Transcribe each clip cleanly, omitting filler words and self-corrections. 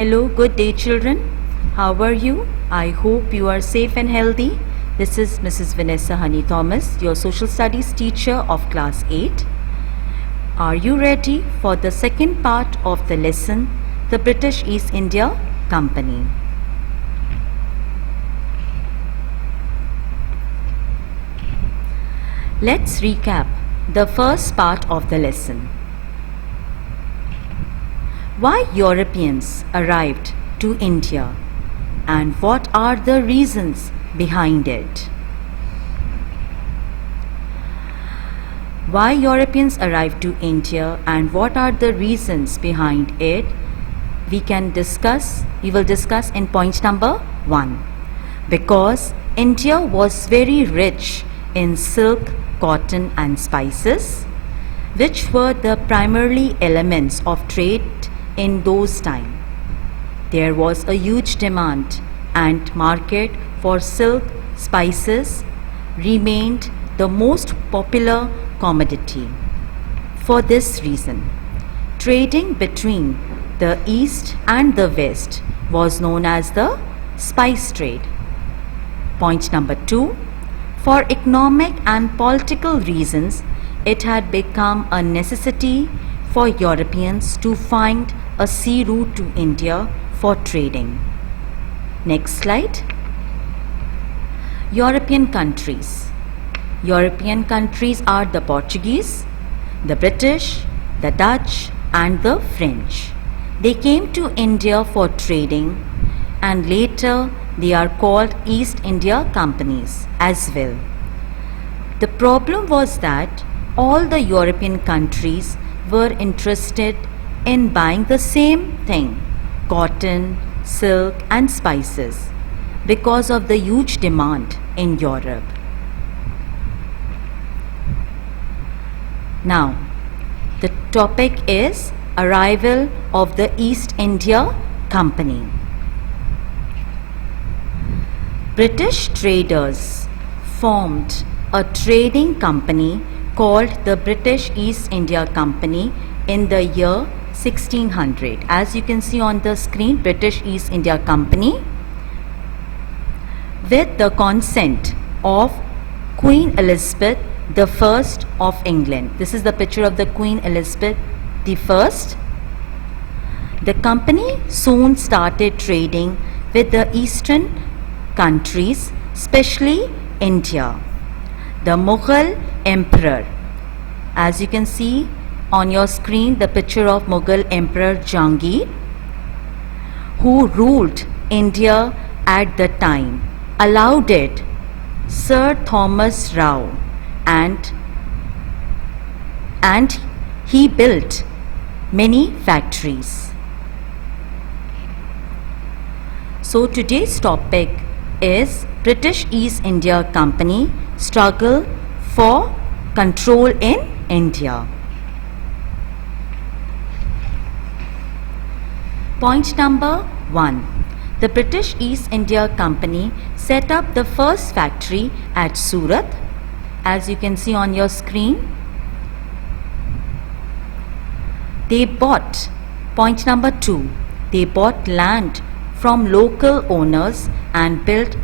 Hello, good day, children. How are you? I hope you are safe and healthy. This is Mrs. Vanessa Honey Thomas, your social studies teacher of class 8. Are you ready for the second part of the lesson, the British East India Company? Let's recap the first part of the lesson. Why Europeans arrived to India and what are the reasons behind it? Why Europeans arrived to India and what are the reasons behind it? We will discuss in point number 1. Because India was very rich in silk, cotton and spices, which were the primarily elements of trade in those times. There was a huge demand and market for silk, spices remained the most popular commodity. For this reason, trading between the East and the West was known as the spice trade. Point number 2. For economic and political reasons, it had become a necessity for Europeans to find a sea route to India for trading. Next slide. European countries. European countries are the Portuguese, the British, the Dutch and the French. They came to India for trading and later they are called East India Companies as well. The problem was that all the European countries were interested in buying the same thing, cotton, silk and spices, because of the huge demand in Europe. Now, the topic is arrival of the East India Company. British traders formed a trading company called the British East India Company in the year 1600. As you can see on the screen, British East India Company, with the consent of Queen Elizabeth I of England. This is the picture of the Queen Elizabeth I. The company soon started trading with the eastern countries, especially India. The Mughal Emperor, as you can see on your screen, the picture of Mughal Emperor Jahangir, who ruled India at the time, allowed it Sir Thomas Rao and he built many factories. So today's topic is British East India Company struggle for control in India. Point number 1. The British East India Company set up the first factory at Surat, as you can see on your screen. They bought, point number 2, they bought land from local owners and built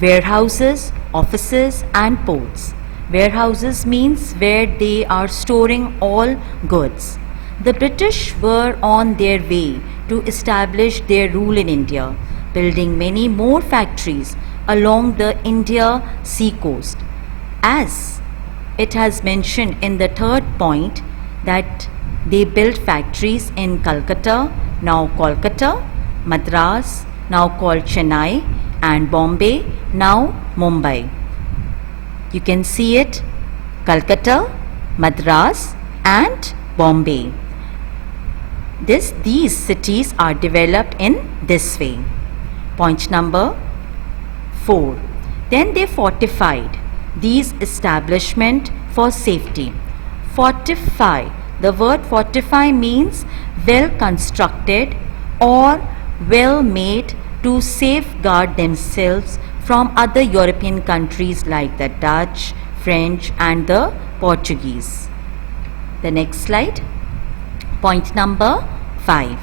warehouses, offices and ports. Warehouses means where they are storing all goods. The British were on their way to establish their rule in India, building many more factories along the India sea coast. As it has mentioned in the third point that they built factories in Calcutta, now Kolkata, Madras, now called Chennai, and Bombay, now Mumbai. You can see it, Calcutta, Madras and Bombay. These cities are developed in this way. Point number 4. Then they fortified these establishments for safety. Fortify. The word fortify means well constructed or well made to safeguard themselves from other European countries like the Dutch, French and the Portuguese. The next slide. Point number 5.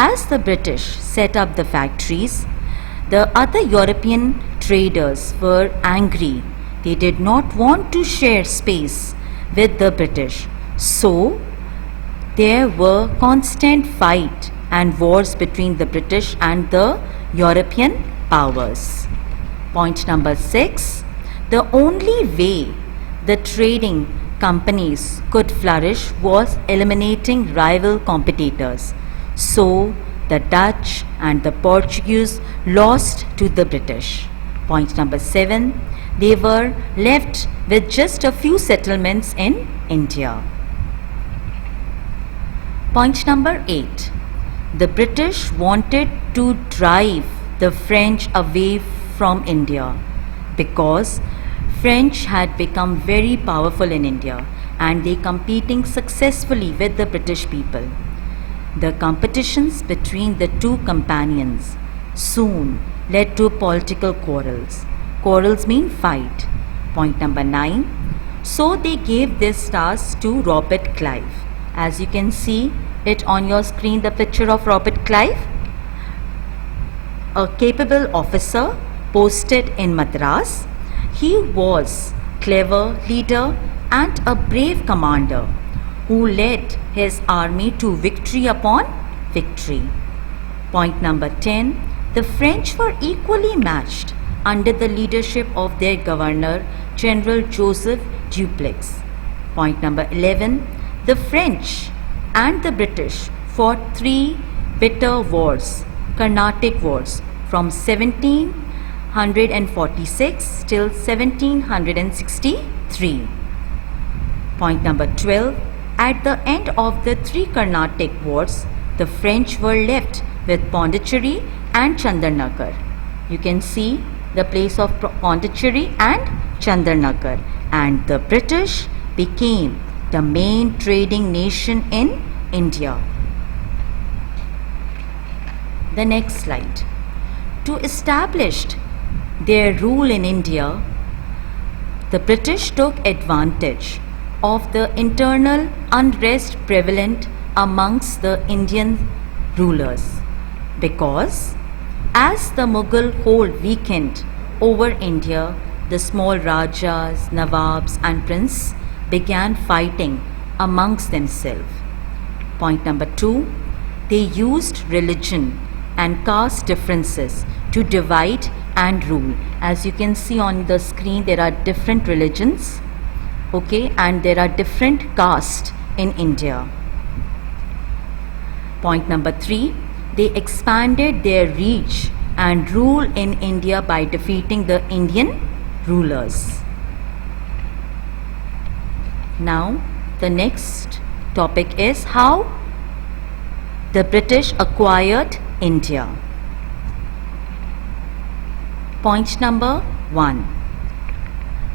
As the British set up the factories, the other European traders were angry. They did not want to share space with the British. So, there were constant fight and wars between the British and the European powers. Point number 6. The only way the trading companies could flourish was eliminating rival competitors. So, the Dutch and the Portuguese lost to the British. Point number 7. They were left with just a few settlements in India. Point number 8. The British wanted to drive the French away from India because French had become very powerful in India and they competing successfully with the British people. The competitions between the two companions soon led to political quarrels. Quarrels mean fight. Point number 9. So they gave this task to Robert Clive. As you can see it on your screen, the picture of Robert Clive, a capable officer posted in Madras. He was clever leader and a brave commander who led his army to victory upon victory. Point number 10. The French were equally matched under the leadership of their governor, General Joseph Dupleix. Point number 11. The French and the British fought 3 bitter wars, Carnatic Wars, from 1746 till 1763. Point number 12. At the end of the 3 Carnatic Wars, the French were left with Pondicherry and Chandarnagar. You can see the place of Pondicherry and Chandarnagar, and the British became the main trading nation in India. The next slide. To establish their rule in India, the British took advantage of the internal unrest prevalent amongst the Indian rulers, because as the Mughal hold weakened over India, the small Rajas, Nawabs and Princes began fighting amongst themselves. Point number 2. They used religion and caste differences to divide and rule. As you can see on the screen, there are different religions, okay, and there are different castes in India. Point number 3. They expanded their reach and rule in India by defeating the Indian rulers. Now, the next topic is how the British acquired India. Point number 1.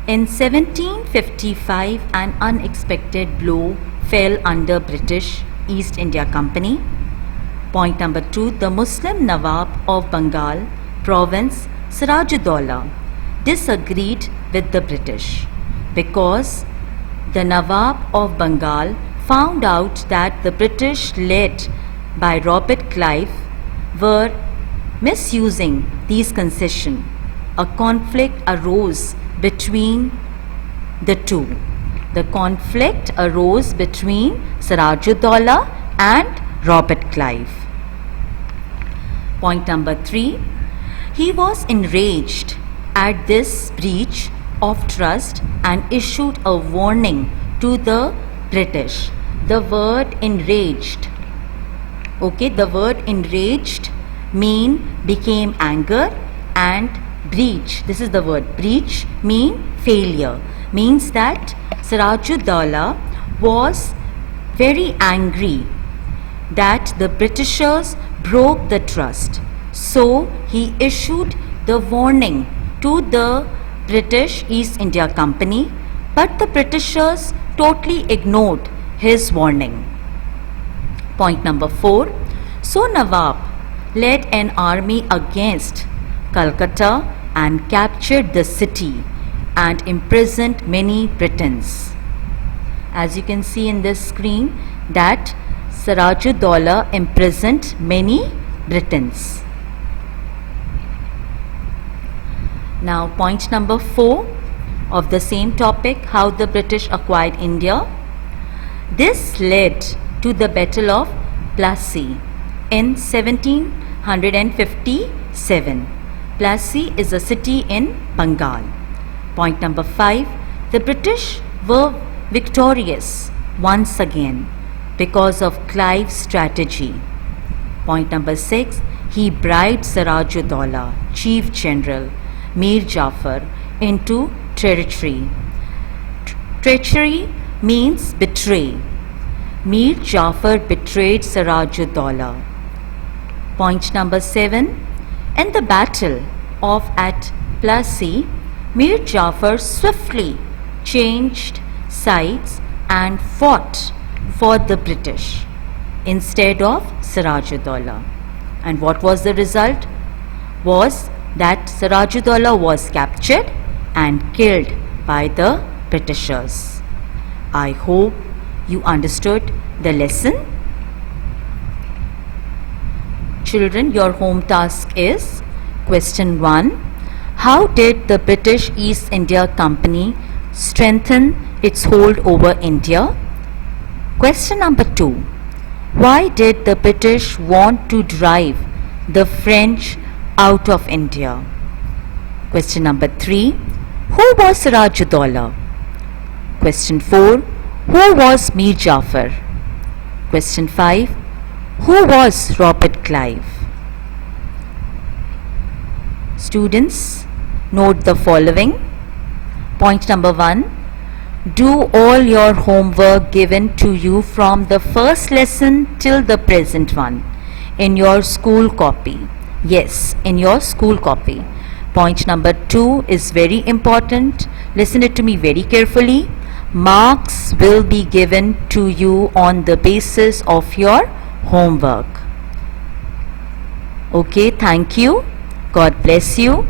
In 1755, an unexpected blow fell under British East India Company. Point number 2. The Muslim Nawab of Bengal province, Sirajuddaula, disagreed with the British because the Nawab of Bengal found out that the British led by Robert Clive were misusing these concessions. A conflict arose between the two. The conflict arose between Sirajuddaula and Robert Clive. Point number 3. He was enraged at this breach of trust and issued a warning to the British. The word enraged, okay, the word enraged became anger, and breach, this is the word breach, mean failure, means that Sirajuddaula was very angry that the Britishers broke the trust. So he issued the warning to the British East India Company, but the Britishers totally ignored his warning. Point number 4. So Nawab led an army against Calcutta and captured the city and imprisoned many Britons. As you can see in this screen, that Sirajuddaula imprisoned many Britons. Now point number 4 of the same topic, how the British acquired India. This led to the Battle of Plassey in 1757. Plassey is a city in Bengal. Point number 5, the British were victorious once again because of Clive's strategy. Point number 6, he bribed Sirajuddaula, Chief General Mir Jafar, into treachery. Treachery means betray. Mir Jafar betrayed Sirajuddaula. Point number 7, in the battle of at Plassey, Mir Jafar swiftly changed sides and fought for the British instead of Sirajuddaula. And what was the result? Was that Sirajuddaula was captured and killed by the Britishers. I hope you understood the lesson. Children, your home task is question 1. How did the British East India Company strengthen its hold over India? Question number 2. Why did the British want to drive the French out of India? Question number 3. Who was Sirajuddaula? Question 4. Who was Mir Jafar? Question 5. Who was Robert Clive? Students, note the following. Point number 1. Do all your homework given to you from the first lesson till the present one in your school copy. Yes, in your school copy. Point number 2 is very important. Listen it to me very carefully. Marks will be given to you on the basis of your homework. Okay, thank you. God bless you.